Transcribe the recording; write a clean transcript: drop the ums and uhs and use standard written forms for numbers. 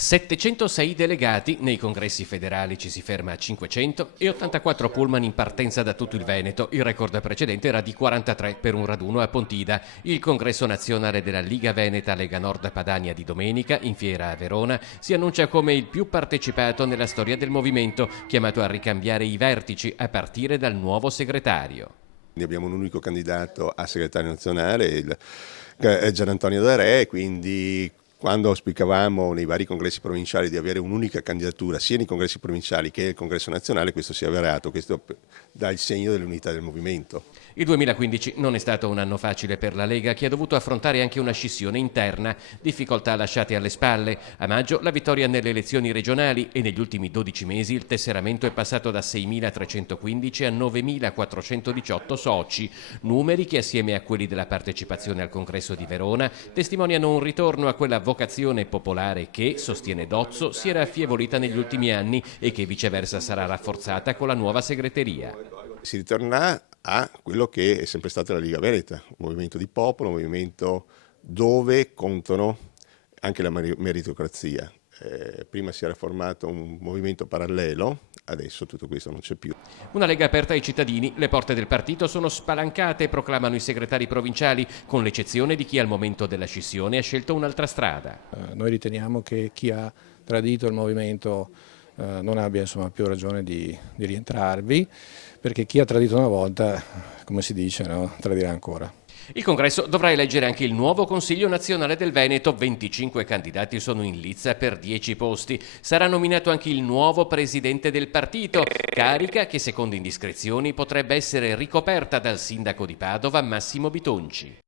706 delegati, nei congressi federali ci si ferma a 500 e 84 pullman in partenza da tutto il Veneto. Il record precedente era di 43 per un raduno a Pontida. Il congresso nazionale della Liga Veneta Lega Nord Padania di domenica, in fiera a Verona, si annuncia come il più partecipato nella storia del movimento, chiamato a ricambiare i vertici a partire dal nuovo segretario. Abbiamo un unico candidato a segretario nazionale, Gian Antonio De Re, quindi quando auspicavamo nei vari congressi provinciali di avere un'unica candidatura sia nei congressi provinciali che nel congresso nazionale, questo si è avverato, questo dà il segno dell'unità del movimento. Il 2015 non è stato un anno facile per la Lega, che ha dovuto affrontare anche una scissione interna, difficoltà lasciate alle spalle. A maggio la vittoria nelle elezioni regionali e negli ultimi 12 mesi il tesseramento è passato da 6.315 a 9.418 soci, numeri che assieme a quelli della partecipazione al congresso di Verona testimoniano un ritorno a quella vocazione popolare che, sostiene Dozzo, si era affievolita negli ultimi anni e che viceversa sarà rafforzata con la nuova segreteria. Si ritornerà a quello che è sempre stata la Liga Veneta, un movimento di popolo, un movimento dove contano anche la meritocrazia. Prima si era formato un movimento parallelo, adesso tutto questo non c'è più. Una Lega aperta ai cittadini, le porte del partito sono spalancate, proclamano i segretari provinciali, con l'eccezione di chi al momento della scissione ha scelto un'altra strada. Noi riteniamo che chi ha tradito il movimento non abbia più ragione di rientrarvi, perché chi ha tradito una volta, come si dice, no? Tradirà ancora. Il congresso dovrà eleggere anche il nuovo Consiglio Nazionale del Veneto. 25 candidati sono in lizza per 10 posti. Sarà nominato anche il nuovo presidente del partito, carica che secondo indiscrezioni potrebbe essere ricoperta dal sindaco di Padova Massimo Bitonci.